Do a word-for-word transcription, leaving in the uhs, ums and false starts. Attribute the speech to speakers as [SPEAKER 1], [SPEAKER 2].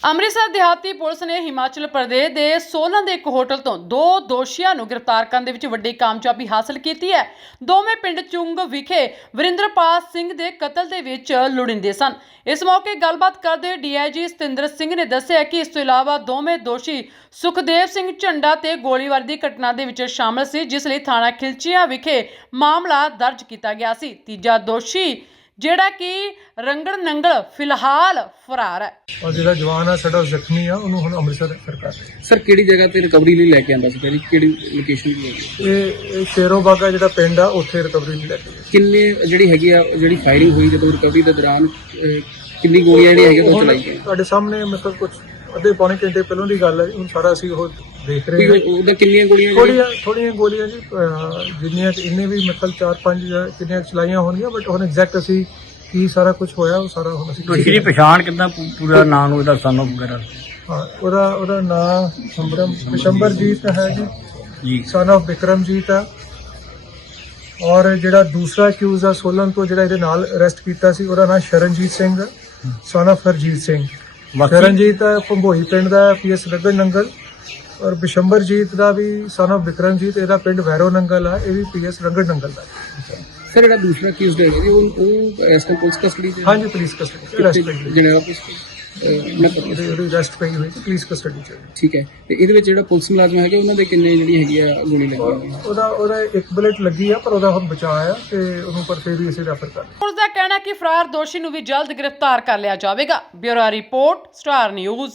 [SPEAKER 1] ਅੰਮ੍ਰਿਤਸਰ ਦਿਹਾਤੀ ਪੁਲਿਸ ਨੇ ਹਿਮਾਚਲ ਪ੍ਰਦੇਸ਼ ਦੇ ਸੋਲਨ ਦੇ ਇੱਕ ਹੋਟਲ ਤੋਂ ਦੋ ਦੋਸ਼ੀਆਂ ਨੂੰ ਗ੍ਰਿਫਤਾਰ ਕਰਨ ਦੇ ਵਿੱਚ ਵੱਡੀ ਕਾਮਯਾਬੀ ਹਾਸਲ ਕੀਤੀ ਹੈ। ਦੋਵੇਂ ਪਿੰਡ ਚੁੰਗ ਵਿਖੇ ਵਰਿੰਦਰਪਾਲ ਸਿੰਘ ਦੇ ਕਤਲ ਦੇ ਵਿੱਚ ਲੁੜਿੰਦੇ ਸਨ। ਇਸ ਮੌਕੇ ਗੱਲਬਾਤ ਕਰਦੇ ਹੋਏ ਡੀ ਆਈ ਜੀ ਸਤਿੰਦਰ ਸਿੰਘ ਨੇ ਦੱਸਿਆ ਕਿ ਇਸ ਤੋਂ ਇਲਾਵਾ ਦੋਵੇਂ ਦੋਸ਼ੀ ਸੁਖਦੇਵ ਸਿੰਘ ਝੰਡਾ ਤੇ ਗੋਲੀਬਾਰੀ ਦੀ ਘਟਨਾ ਦੇ ਵਿੱਚ ਸ਼ਾਮਲ ਸੀ, ਜਿਸ ਲਈ ਥਾਣਾ ਖਿਲਚੀਆਂ ਵਿਖੇ ਮਾਮਲਾ ਦਰਜ ਕੀਤਾ ਗਿਆ ਸੀ। ਤੀਜਾ ਦੋਸ਼ੀ ਜਿਹੜਾ ਕਿ ਰੰਗੜ ਨੰਗਲ ਫਿਲਹਾਲ ਫਰਾਰ ਹੈ।
[SPEAKER 2] और ਜਿਹੜਾ ਜਵਾਨ ਆ ਸਾਡਾ ਜ਼ਖਮੀ ਆ ਉਹਨੂੰ ਹੁਣ ਅੰਮ੍ਰਿਤਸਰ ਰੈਫਰ ਕਰ ਰਹੇ
[SPEAKER 3] ਸਰ ਕਿਹੜੀ ਜਗ੍ਹਾ ਤੇ ਰਿਕਵਰੀ ਲਈ ਲੈ ਕੇ ਆਂਦਾ ਸੀ ਪਹਿਲੀ ਕਿਹੜੀ ਲੋਕੇਸ਼ਨ ਤੇ
[SPEAKER 2] ਇਹ ਇਹ ਸ਼ੇਰੋ ਬਾਗਾ ਜਿਹੜਾ ਪਿੰਡ ਆ ਉੱਥੇ ਰਿਕਵਰੀ ਲਈ ਲੈ ਕੇ ਗਏ।
[SPEAKER 3] ਕਿੰਨੇ ਜਿਹੜੀ ਹੈਗੀ ਆ ਜਿਹੜੀ ਫਾਇਰਿੰਗ ਹੋਈ ਜਦੋਂ ਰਿਕਵਰੀ ਦੇ ਦੌਰਾਨ ਅਹ, ਕਿੰਨੀ ਗੋਲੀਆਂ ਜਿਹੜੀਆਂ ਹੈਗੀਆਂ ਉਹ
[SPEAKER 2] ਹੁਣ
[SPEAKER 3] ਚਲਾਈ ਗਈਆਂ
[SPEAKER 2] ਤੁਹਾਡੇ ਸਾਹਮਣੇ ਮਤਲਬ ਕੁਝ ਅੱਧੇ ਪੌਣੇ ਘੰਟੇ ਪਹਿਲਾਂ ਦੀ ਗੱਲ ਹੈ। ਹੁਣ ਸਾਰਾ ਅਸੀਂ ਉਹ ਦੇਖ ਰਹੇ ਹਾਂ।
[SPEAKER 3] ਉਹਦਾ ਕਿੰਨੀਆਂ ਗੋਲੀਆਂ ਜਿਹੜੀਆਂ
[SPEAKER 2] ਥੋੜੀਆਂ ਥੋੜੀਆਂ ਗੋਲੀਆਂ ਜੀ ਅਹ, ਜਿੰਨੀਆਂ ਕੁ ਇੰਨੇ ਵੀ ਮਤਲਬ ਚਾਰ ਪੰਜ ਜਾਂ ਕਿੰਨੀਆਂ ਕੁ ਚਲਾਈਆਂ ਹੋਣਗੀਆਂ, ਬਟ ਹੁਣ ਐਗਜ਼ੈਕਟ ਅਸੀਂ ਕੀ ਸਾਰਾ ਕੁਝ ਹੋਇਆ ਉਹ ਸਾਰਾ ਹੁਣ ਅਸੀਂ
[SPEAKER 4] ਦੋਸ਼ੀ ਦੀ ਪਛਾਣ ਕਿੱਦਾਂ ਪੂ- ਪੂਰਾ ਨਾਮ ਉਹਦਾ ਸਾਨੂੰ ਵਗੈਰਾ
[SPEAKER 2] ਹਾਂ ਉਹਦਾ ਉਹਦਾ ਨਾਮ ਸੰਬਰਮ ਵਿਸ਼ੰਬਰਜੀਤ ਹੈ ਜੀ
[SPEAKER 4] ਜੀ
[SPEAKER 2] ਸਨ ਆਫ ਵਿਕਰਮਜੀਤ ਆ। ਔਰ ਜਿਹੜਾ ਦੂਸਰਾ ਅਕਿਊਜ਼ ਆ ਸੋਲਨ ਤੋਂ ਜਿਹੜਾ ਇਹਦੇ ਨਾਲ ਅਰੈਸਟ ਕੀਤਾ ਸੀ ਉਹਦਾ ਨਾਮ ਸ਼ਰਨਜੀਤ ਸਿੰਘ ਸਨ ਆਫ ਹਰਜੀਤ ਸਿੰਘ।
[SPEAKER 4] ਬਾਕੀ
[SPEAKER 2] ਸ਼ਰਨਜੀਤ ਭੰਬੋਈ ਪਿੰਡ ਦਾ ਪੀ ਐਸ ਰਗੜ ਨੰਗਲ, ਔਰ ਵਿਸ਼ੰਬਰਜੀਤ ਦਾ ਵੀ ਸਨ ਆਫ ਵਿਕਰਮਜੀਤ ਇਹਦਾ ਪਿੰਡ ਵੈਰੋ ਨੰਗਲ ਆ, ਇਹ ਵੀ ਪੀ ਐਸ ਰਗੜ ਨੰਗਲ ਦਾ।
[SPEAKER 3] ਸਰ ਜਿਹੜਾ ਦੂਸਰਾ ਅਕਿਊਜ਼ਡ ਹੈਗਾ ਜੀ ਉਹ ਉਹ ਅਰੈਸਟ ਪੁਲਿਸ ਕਸਟਡੀ ਚ
[SPEAKER 2] ਹਾਂਜੀ ਪੁਲਿਸ ਕਸਟਡੀ ਅਰੈਸਟ ਪਈ ਹੋਈ
[SPEAKER 3] ਜਿਹੜਾ ਮੈਂ
[SPEAKER 2] ਉਹਦੀ ਉਹਦੀ ਅਰੈਸਟ ਪਈ ਹੋਈ ਪੁਲਿਸ ਕਸਟਡੀ ਚ।
[SPEAKER 3] ਠੀਕ ਹੈ ਤੇ ਇਹਦੇ ਵਿੱਚ ਜਿਹੜਾ ਪੁਲਿਸ ਮੁਲਾਜ਼ਮ ਹੈਗੇ ਉਹਨਾਂ ਦੇ ਕਿੰਨੇ ਜਿਹੜੀ ਹੈਗੀ ਆ ਗੋਲੀ ਲੱਗੀ ਹੋਈ ਹੈ?
[SPEAKER 2] ਉਹਦਾ ਉਹਦਾ ਇੱਕ ਬੁਲੇਟ ਲੱਗੀ ਆ ਪਰ ਉਹਦਾ ਹੁਣ ਬਚਾਅ ਆ ਤੇ ਉਹਨੂੰ ਪਰ ਫਿਰ ਵੀ ਅਸੀਂ ਰੈਫਰ ਕਰ
[SPEAKER 1] ਪੁਲਿਸ ਦਾ ਕਹਿਣਾ ਹੈ ਕਿ ਫਰਾਰ ਦੋਸ਼ੀ ਨੂੰ ਵੀ ਜਲਦ ਗ੍ਰਿਫਤਾਰ ਕਰ ਲਿਆ ਜਾਵੇਗਾ। Bureau report, Star news.